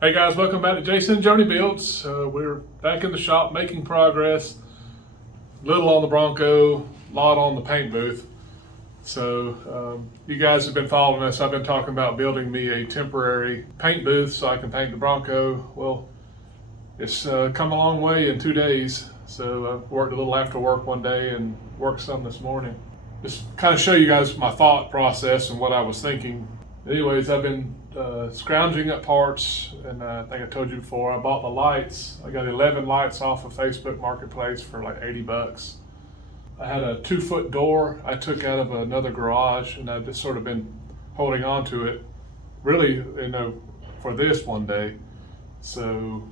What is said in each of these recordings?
Hey guys, welcome back to Jason and Joni Builds. We're back in the shop making progress. Little on the Bronco, lot on the paint booth. So you guys have been following us. I've been talking about building me a temporary paint booth so I can paint the Bronco. Well, it's come a long way in 2 days. So I worked a little after work one day and worked some this morning. Just kind of show you guys my thought process and what I was thinking. Anyways, I've been scrounging up parts, and I think I told you before, I bought the lights. I got 11 lights off of Facebook Marketplace for like 80 bucks. I had a 2-foot door I took out of another garage, and I've just sort of been holding on to it, really, for this one day. So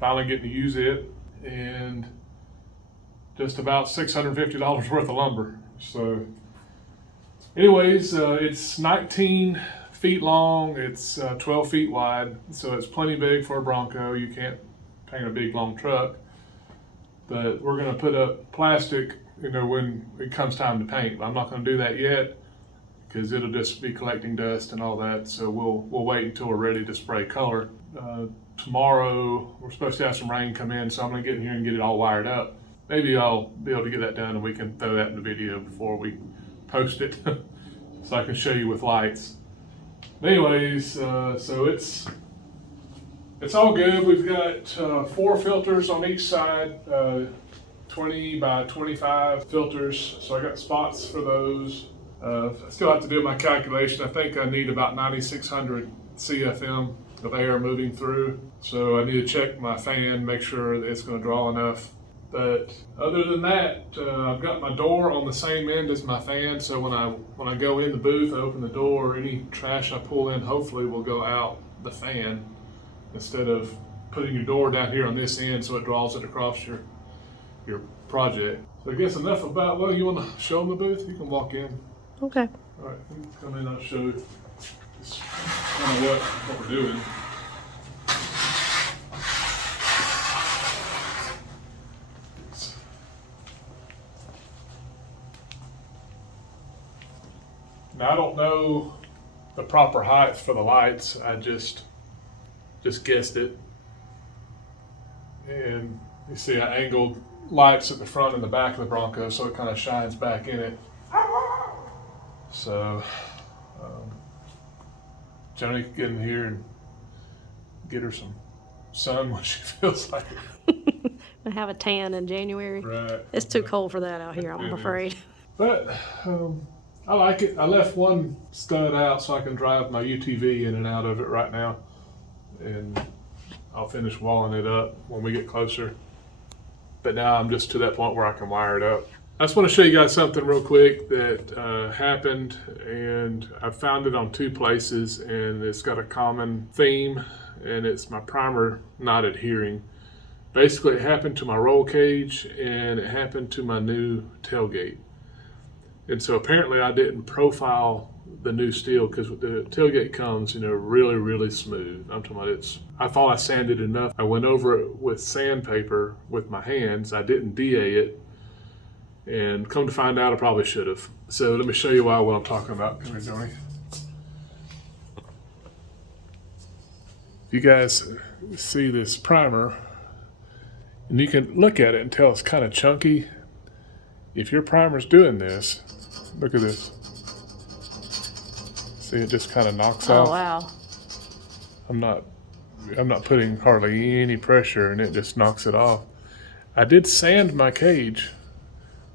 finally getting to use it, and just about $650 worth of lumber. So anyways, it's 19 feet long, it's 12 feet wide, so it's plenty big for a Bronco. You can't paint a big long truck, but we're going to put up plastic, when it comes time to paint. I'm not going to do that yet because it'll just be collecting dust and all that, so we'll wait until we're ready to spray color. Tomorrow we're supposed to have some rain come in, so I'm going to get in here and get it all wired up. Maybe I'll be able to get that done and we can throw that in the video before we post it so I can show you with lights. Anyways, so it's all good. We've got 4 filters on each side, 20 by 25 filters. So I got spots for those. I still have to do my calculation. I think I need about 9,600 CFM of air moving through. So I need to check my fan, make sure that it's going to draw enough. But other than that, I've got my door on the same end as my fan, so when I go in the booth, I open the door, any trash I pull in hopefully will go out the fan instead of putting your door down here on this end so it draws it across your project. So I guess enough about, well, you want to show them the booth? You can walk in. Okay. All right, come in, I'll show you just kind of what we're doing. Now, I don't know the proper height for the lights. I just guessed it. And you see I angled lights at the front and the back of the Bronco so it kind of shines back in it. So Joni can get in here and get her some sun when she feels like it. I have a tan in January. Right. It's too cold for that out here, I'm afraid. But I like it. I left one stud out so I can drive my UTV in and out of it right now. And I'll finish walling it up when we get closer. But now I'm just to that point where I can wire it up. I just want to show you guys something real quick that happened, and I found it on 2 places, and it's got a common theme, and it's my primer not adhering. Basically, it happened to my roll cage, and it happened to my new tailgate. And so apparently I didn't profile the new steel because the tailgate comes, really, really smooth. I'm talking about I thought I sanded enough. I went over it with sandpaper with my hands. I didn't DA it. And come to find out, I probably should have. So let me show you what I'm talking about. Come here, Johnny. If you guys see this primer, and you can look at it and tell it's kind of chunky. If your primer's doing this, look at this. See, it just kind of knocks off. Oh, wow. I'm not putting hardly any pressure, and it just knocks it off. I did sand my cage,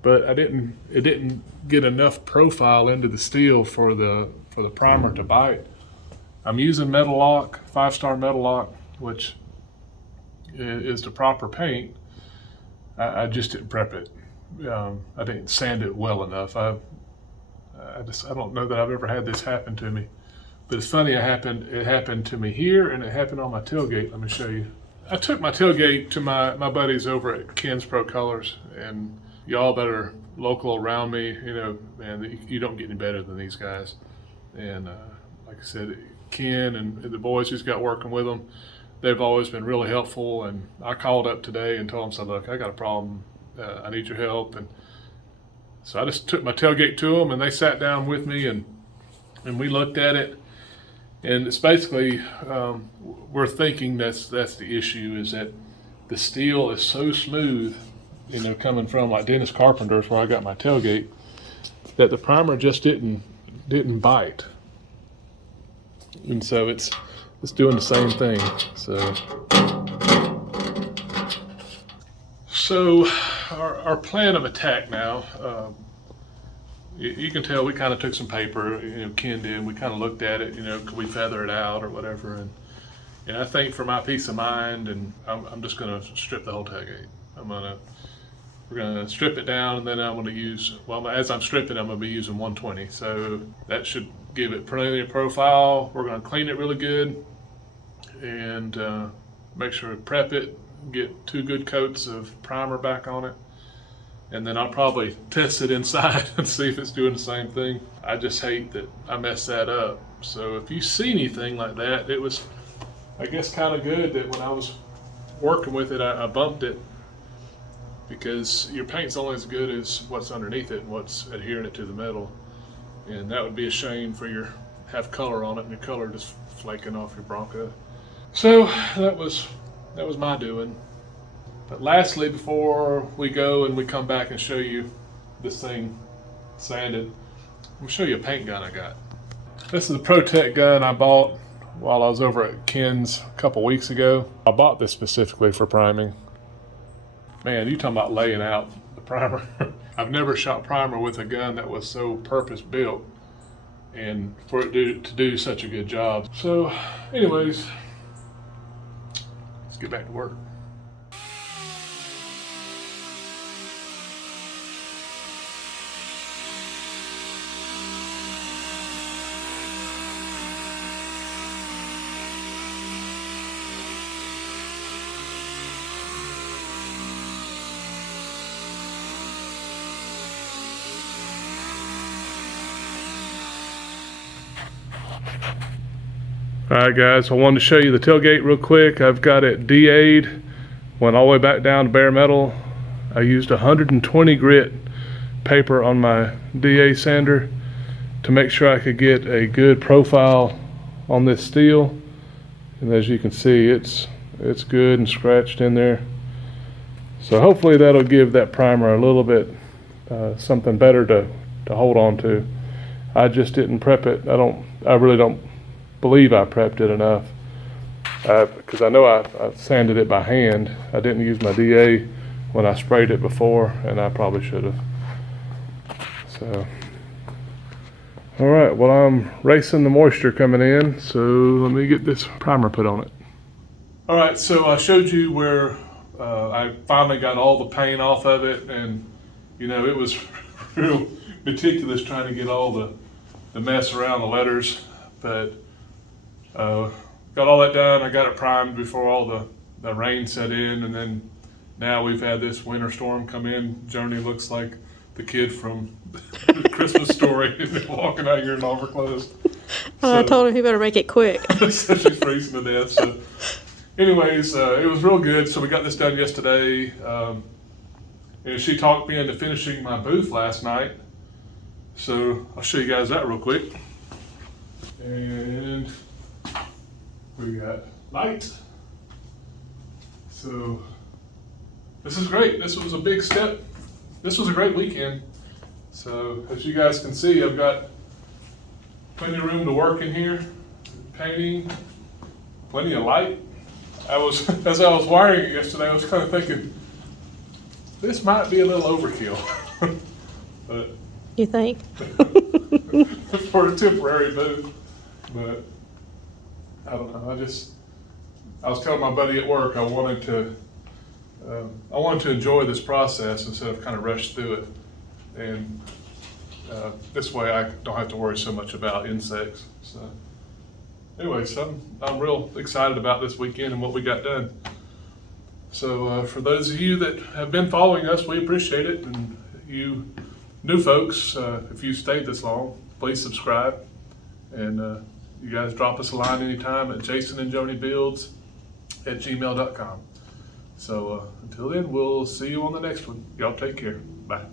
but it didn't get enough profile into the steel for the primer to bite. I'm using Metal Lock, 5-star Metal Lock, which is the proper paint. I just didn't prep it. I didn't sand it well enough. I don't know that I've ever had this happen to me. But it's funny, it happened to me here, and it happened on my tailgate. Let me show you. I took my tailgate to my buddies over at Ken's Pro Colors, and y'all that are local around me, man, you don't get any better than these guys. And like I said, Ken and the boys who's got working with them, they've always been really helpful. And I called up today and told them, said, look, I got a problem. I need your help. And so I just took my tailgate to them, and they sat down with me, and we looked at it. And it's basically, we're thinking that's the issue, is that the steel is so smooth, coming from like Dennis Carpenter's where I got my tailgate, that the primer just didn't bite. And so it's doing the same thing. So our plan of attack now, you can tell we kind of took some paper, Ken did, we kind of looked at it, could we feather it out or whatever. And I think for my peace of mind, and I'm just going to strip the whole tailgate. We're going to strip it down, and then I'm going to use, as I'm stripping, I'm going to be using 120. So that should give it plenty of profile. We're going to clean it really good and make sure to prep it, get 2 good coats of primer back on it. And then I'll probably test it inside and see if it's doing the same thing. I just hate that I messed that up. So if you see anything like that, it was, I guess, kind of good that when I was working with it, I bumped it, because your paint's only as good as what's underneath it and what's adhering it to the metal. And that would be a shame for have color on it and your color just flaking off your Bronco. So that was my doing. But lastly, before we go and we come back and show you this thing sanded, I'm gonna show you a paint gun I got. This is a ProTech gun I bought while I was over at Ken's a couple weeks ago. I bought this specifically for priming. Man, you talking about laying out the primer. I've never shot primer with a gun that was so purpose built and for it to do such a good job. So anyways, let's get back to work. Alright guys, I wanted to show you the tailgate real quick. I've got it DA'd, went all the way back down to bare metal. I used 120 grit paper on my DA sander to make sure I could get a good profile on this steel. And as you can see, it's good and scratched in there. So hopefully that'll give that primer a little bit something better to hold on to. I just didn't prep it. I really don't believe I prepped it enough, because I know I sanded it by hand. I didn't use my DA when I sprayed it before, and I probably should have. So, all right, well, I'm racing the moisture coming in, so let me get this primer put on it. All right, so I showed you where I finally got all the paint off of it, and it was real meticulous trying to get all the mess around the letters, but got all that done. I got it primed before all the rain set in, and then now we've had this winter storm come in. Journey looks like the kid from the Christmas Story walking out here in all her clothes. I told him he better make it quick. So she's freezing to death. So anyways, it was real good. So we got this done yesterday. And she talked me into finishing my booth last night. So I'll show you guys that real quick. And we got light. So this is great. This was a big step. This was a great weekend. So as you guys can see, I've got plenty of room to work in here, painting, plenty of light. As I was wiring it yesterday, I was kind of thinking, this might be a little overkill. But You think? for a temporary booth. But I don't know. I was telling my buddy at work I wanted to enjoy this process instead of kind of rush through it, and this way I don't have to worry so much about insects. So, anyways, I'm real excited about this weekend and what we got done. So for those of you that have been following us, we appreciate it, and you new folks, if you stayed this long, please subscribe, and you guys drop us a line anytime at jasonandjonibuilds@gmail.com. So until then, we'll see you on the next one. Y'all take care. Bye.